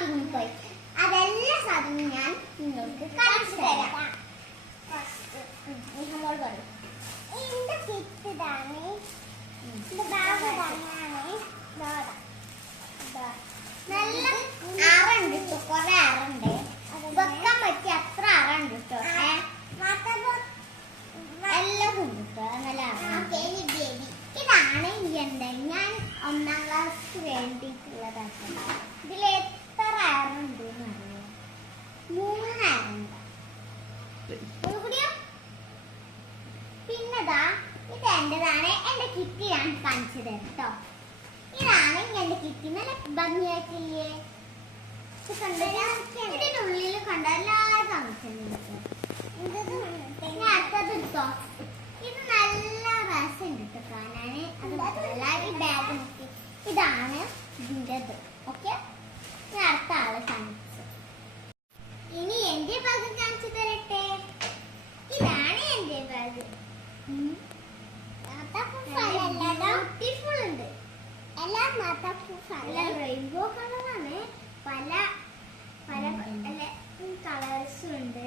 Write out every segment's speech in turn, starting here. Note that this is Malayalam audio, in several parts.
തിങ്ങിപ്പോയി അതെല്ലാ സാധനവും ഞാൻ നിങ്ങൾക്ക് കാണിച്ചു തരാം. എന്റെ കിറ്റ് ഇതാണ്. ബാഗ് നല്ല അറുണ്ട് കൊറേ അറുണ്ട് വെക്കാൻ പറ്റിയ അത്ര അറുണ്ട് കേട്ടോ എല്ലാം ഉണ്ട് കേട്ടോ നല്ല അറുണ്ട് ബേബി ഇതാണ് എന്റെ ഞാൻ ഒന്നാം ക്ലാസ് വേണ്ടിയിട്ടുള്ളതാണ് ഇതിൽ എത്ര അറുണ്ട് എന്നറിയോ മൂന്ന് അറുണ്ട് ഒന്നുകൂടിയോ പിന്നെതാ ഇത് എന്റേതാണ് എന്റെ കിറ്റ് ഞാൻ കാണിച്ചു തരാം കേട്ടോ ഇതാണ് എന്റെ കിറ്റ് നല്ല ഭംഗിയായിട്ടില്ലേ ഇത് കണ്ടോ? ഇതിന്റെ ഉള്ളിൽ കണ്ട എല്ലാവരും കാണിച്ചു ഇനി അടുത്തത് ഇത് നല്ല രസമുണ്ട് കേട്ടോ കാണാന് എല്ലാവരും ബാഗ് നോക്കി ഇതാണ് ഇതിന്റെത് ഓക്കെ ഞാൻ അടുത്ത ആൾ കാണിച്ചു ഇനി എന്റെ ഭാഗം കാണിച്ചു തരട്ടെ ഇതാണ് എന്റെ ബാഗ് ബ്യൂട്ടിഫുൾ ഉണ്ട് എല്ലാം റെയിൻബോ കളറാണ് പല പല കളേഴ്സും ഉണ്ട്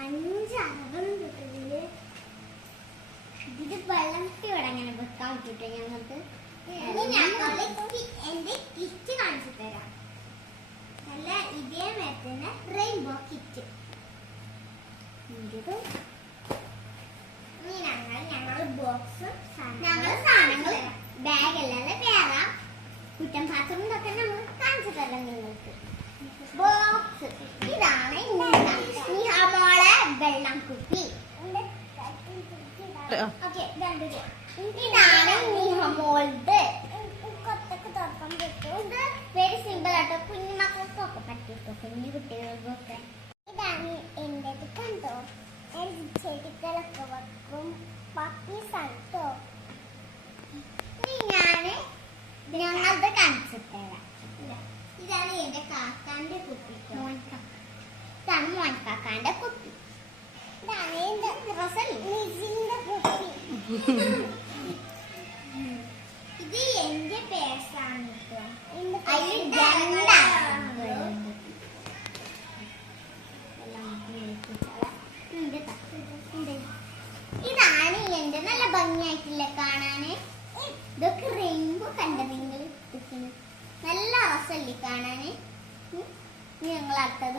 അഞ്ച് അറവുണ്ട് ഇതിൽ ഇത് വെള്ളത്തി ഇവിടെ അങ്ങനെ വെക്കാൻ പറ്റൂട്ടോ ഞങ്ങൾക്ക് ഇനി ഞങ്ങൾ എന്റെ കിറ്റ് കാണിച്ചു തരാം നല്ല ഇതേ മേത്തന്നെ റെയിൻബോ കിറ്റ് ഇത് ഞങ്ങൾ ഞങ്ങൾ ബോക്സ് ഞങ്ങൾ സാധനങ്ങൾ ബാഗ് അല്ലാതെ വേറെ കുറ്റം പാത്രം ഇതൊക്കെ നമ്മൾ കാണിച്ചു തരാം നിങ്ങൾക്ക്. ബോക്സ് ഇതാണ് നിഹാമോളെ വെള്ളം കുപ്പി. ഓക്കെ ഇതാണ് നിഹമോൾത് കൊത്തൊക്കെ തുറക്കാൻ പറ്റും ഇത് വെരി സിമ്പിൾ ആട്ടോ. കുഞ്ഞു മക്കൾക്കൊക്കെ പറ്റിയിട്ടോ? കുഞ്ഞു കുട്ടികൾക്കൊക്കെ ഇതാണ് എന്റേത് കണ്ടോ ഞാൻ ചെടികളൊക്കെ വെക്കും പപ്പീസാണ് കേട്ടോ ഇനി ഞാൻ ഞങ്ങളത് കാണിച്ചു തരാം ഇതാണ് എന്റെ കാക്കാന്റെ കുപ്പി ഇതാണ് മോൻകാക്കാന്റെ കുപ്പി ഇതാണ് എന്റെ റസല്ലേ നിജിന്റെ കുപ്പി ഇത് എന്റെ പേഴ്സാണ് ഇതാണ് എന്റെ നല്ല ഭംഗിയായിട്ടില്ല കാണാന്. ഇതൊക്കെ റെയിൻബോ കണ്ട നിങ്ങൾ നല്ല രസമല്ലേ കാണാന്? ഞങ്ങൾ അടുത്തത്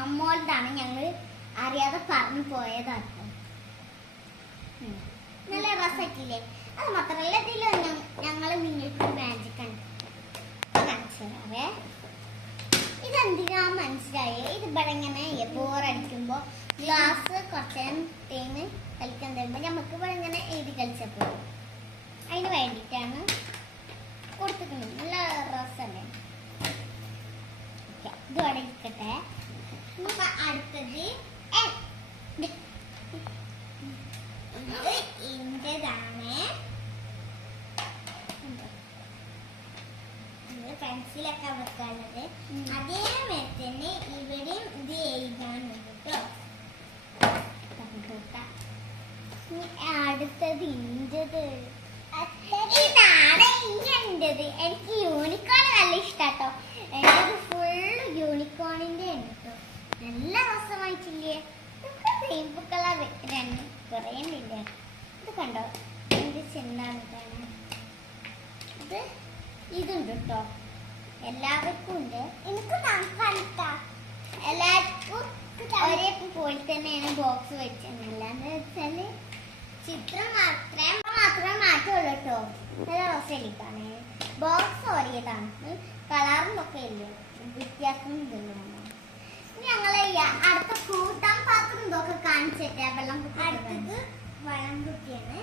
നിഹമ്മോൾതാണ് ഞങ്ങൾ അറിയാതെ പറഞ്ഞു പോയതാണ് നല്ല രസറ്റില്ലേ അത് മാത്രമല്ല ഞങ്ങൾ നിങ്ങൾക്ക് മാജിക് ഇതെന്തിനാ മനസ്സിലായി? ഇത് ഇവിടെ ഇങ്ങനെ ബോറടിക്കുമ്പോ ഗ്ലാസ് കുറച്ച് ടൈം കളിക്കാൻ തരുമ്പോൾ നമുക്ക് ഇവിടെ ഇങ്ങനെ എഴുതി കളിച്ചപ്പോൾ അതിന് വേണ്ടിയിട്ടാണ് കൊടുത്തിട്ടുണ്ട് നല്ല രസമല്ലേ ഓക്കേ, ഇത് ഇവിടെ ഇരിക്കട്ടെ ഇനിയിപ്പോ അടുത്തത് എ- ഇത് ഇത് ഇന്റേതാണ് വെക്കാനുള്ളത് അതേമാതിരി തന്നെ ഇവിടെയും ഇത് എഴുതാനുണ്ട്. കേട്ടോ അടുത്തത് ഇഞ്ചത് ഇതാണ് ഇഞ്ചത് എനിക്ക് യൂണിക്കോൺ നല്ല ഇഷ്ടാട്ടോ. എന്റെ ഫുൾ യൂണിക്കോണിന്റെ ആണ് കേട്ടോ നല്ല രസമായിട്ടില്ലേ? റെയിൻബോ കളർ രണ്ട് കുറേ ഇത് കണ്ടോ? എന്ത് ചെന്താണ് ഇത് ഇതുണ്ട് കേട്ടോ എല്ലാവർക്കും ഉണ്ട്. എനിക്ക് കണ്ടാ എല്ലാവർക്കും ഒരേ പോലെ തന്നെയാണ് ബോക്സ് വെച്ചത് അല്ലാന്ന് വെച്ചാൽ ചിത്രം മാത്രമേ മാത്രമേ മാറ്റമുള്ളൂ കേട്ടോ. നല്ല റോസലിക്കാണ് ബോക്സ് ഒരേതാണ് കളറും ഒക്കെ ഇല്ല? വ്യത്യാസം ഞങ്ങളെ അടുത്ത കൂട്ടാൻ പാത്രം ഇതൊക്കെ കാണിച്ചിട്ട് വെള്ളം അടുത്തത് വെള്ളം കുട്ടിയാണ്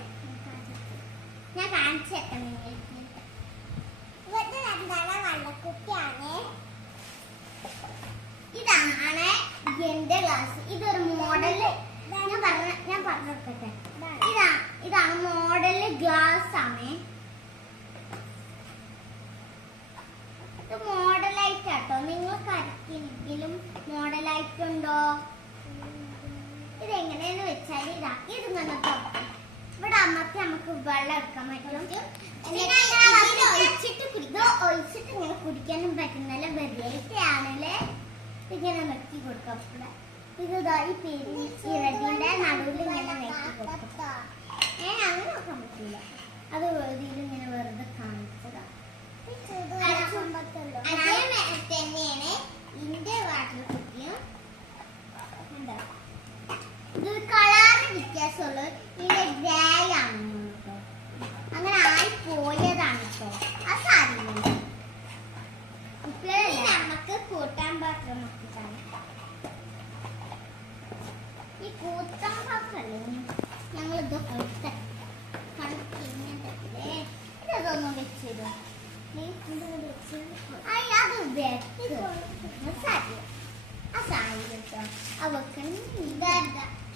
ഞാൻ കാണിച്ചേക്കാം നിങ്ങൾക്ക് എന്താണ് വള്ളക്കുട്ടിയാണ് ഇതാണ് എന്റെ ഗ്ലാസ് ഇതൊരു മോഡൽ ഞാൻ പറഞ്ഞ ഞാൻ പറഞ്ഞിട്ടെ. ഇതാ ഇതാണ് മോഡൽ ഗ്ലാസ് ആണ്. ഇത് മോഡലായിട്ടാട്ടോ നിങ്ങൾ ആർക്കെങ്കിലും മോഡലായിട്ടുണ്ടോ ഇതെങ്ങനെയെന്ന് വെച്ചാൽ ഇതാ ഇത് ഇങ്ങനെ തുറക്കും. ഇവിടെ അമ്മയ്ക്ക് നമുക്ക് വെള്ളം എടുക്കാൻ പറ്റും. ഒഴിച്ചിട്ട് ഇങ്ങനെ കുടിക്കാനും പറ്റുന്നല്ല. ആണല്ലേ ഇങ്ങനെ കൊടുക്കാം ഇത് ഈ പേര് ഇറതിന്റെ നടുവിൽ ഇങ്ങനെ നെക്കി കൊടുക്കും. ഏ അങ്ങനെ നോക്കാൻ പറ്റില്ല. അത് വെറുതെ കാണിച്ചതാ അതേ മേ- തന്നെയാണ് ഇന്റെ വാട്ടർ കുട്ടിയും കണ്ടോ? ഇത് കളറ് വ്യത്യാസമുള്ളൂ ഇതിന്റെ ഗ്രേ ആണ് കേട്ടോ അങ്ങനെ ആയി പോയതാണ് കേട്ടോ ആ സാധനം ഇപ്പോഴേ നമുക്ക് കൂട്ടാൻ പാത്രം ഈ കൂട്ടാൻ പാത്രല്ലേ? ഞങ്ങൾ ഇതൊന്നും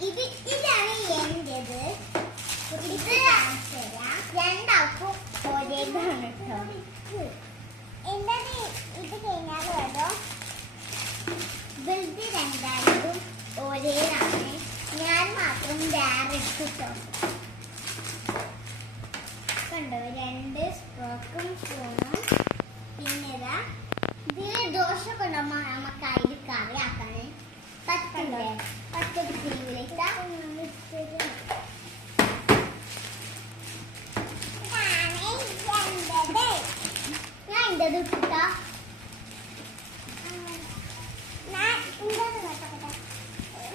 ഇത് ഇതാണ് എന്റേത്. ഇത് രണ്ടാൾക്കും ഒരേതാണ് കേട്ടോ എന്റെ ഇത് കഴിഞ്ഞാൽ കേട്ടോ വലുത് രണ്ടാളും ഒരേതാണ് ഞാൻ മാത്രം വേറെ എടുത്തിട്ടോ കണ്ടോ? രണ്ട് സ്പോക്കും സ്പൂണും പിന്നെ ഇതാ ഇതിൽ ദോശ കൊണ്ടുമ്പോ നമുക്ക് അതിൽ കറി ആക്കാൻ പറ്റില്ലേ? പച്ചടി കുരുവിലേക്ക് ഇതാണ് എന്റേത് ഞാൻ എന്റെ ഇട്ടാ ഞാൻ ഇന്റത് നോക്കട്ടെ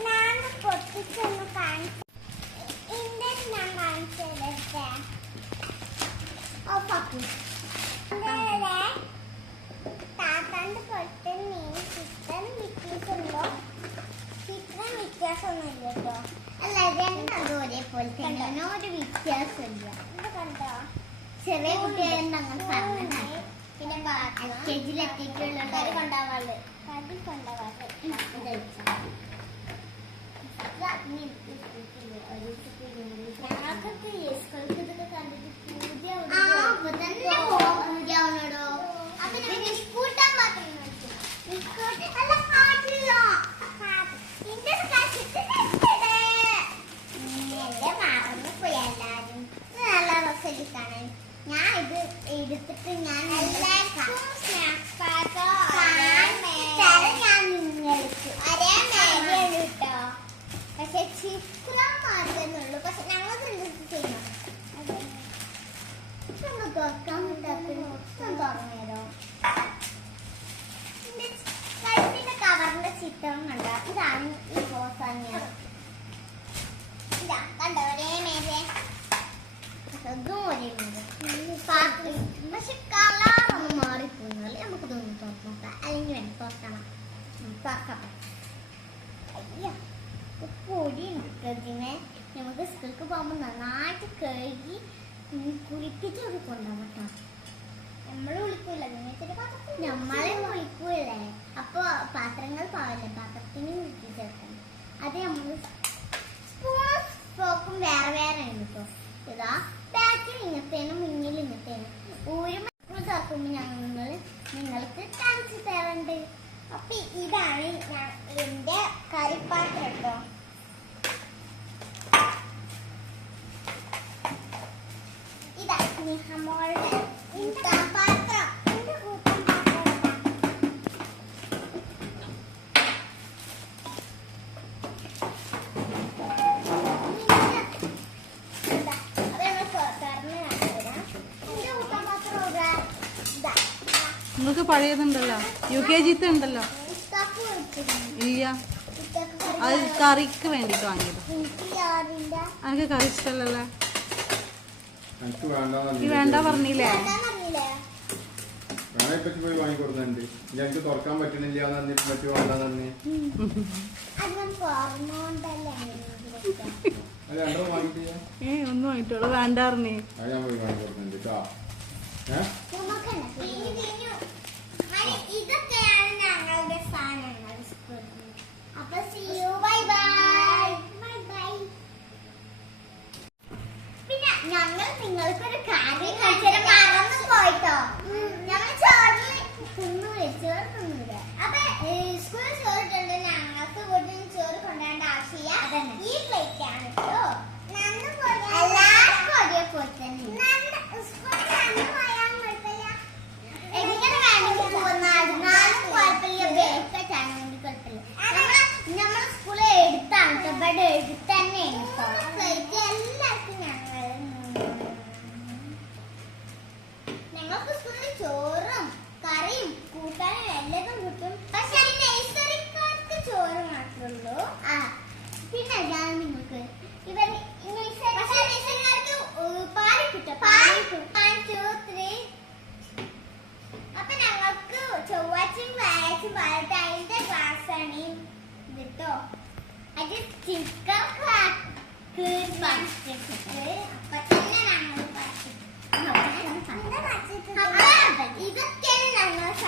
ഞാൻ പൊട്ടിച്ചൊന്ന് കാണിച്ചു ഇന്റത് ഞാൻ കാണിച്ചു തരട്ടെ ഓഫാക്കി ഇന്റത് താത്താന്റെ പോലത്തെ മീൻ ചിത്രം വ്യത്യാസമുണ്ടോ ചിത്രം വ്യത്യാസമൊന്നുമില്ല കേട്ടോ അല്ല രണ്ടും തന്നെയാണ് ഒരു വ്യത്യാസമില്ല. കണ്ടോ? ചെറിയ കുട്ടിയായിരുന്നു അങ്ങനെ പറഞ്ഞിട്ടുണ്ട് പിന്നെ എൽ കെ ജിയിലെത്തിയിട്ടുള്ള കറി കൊണ്ടാവാൾ കറി കൊണ്ടാവാൾ പഴയതുണ്ടല്ലോ. യു കെ ജിത്തെ ഉണ്ടല്ലോ. ഇല്ല. അത് കറിക്ക് വേണ്ടിട്ട് വാങ്ങിയത്. അനക്ക് കറി ഇഷ്ടല്ലേ ഈ വേണ്ട പറഞ്ഞില്ലേ? തുറക്കാൻ ഒന്നും ആയിട്ടുള്ളൂ ഞാൻ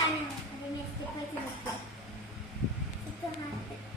Banana. The next to put in the pot. Put the hot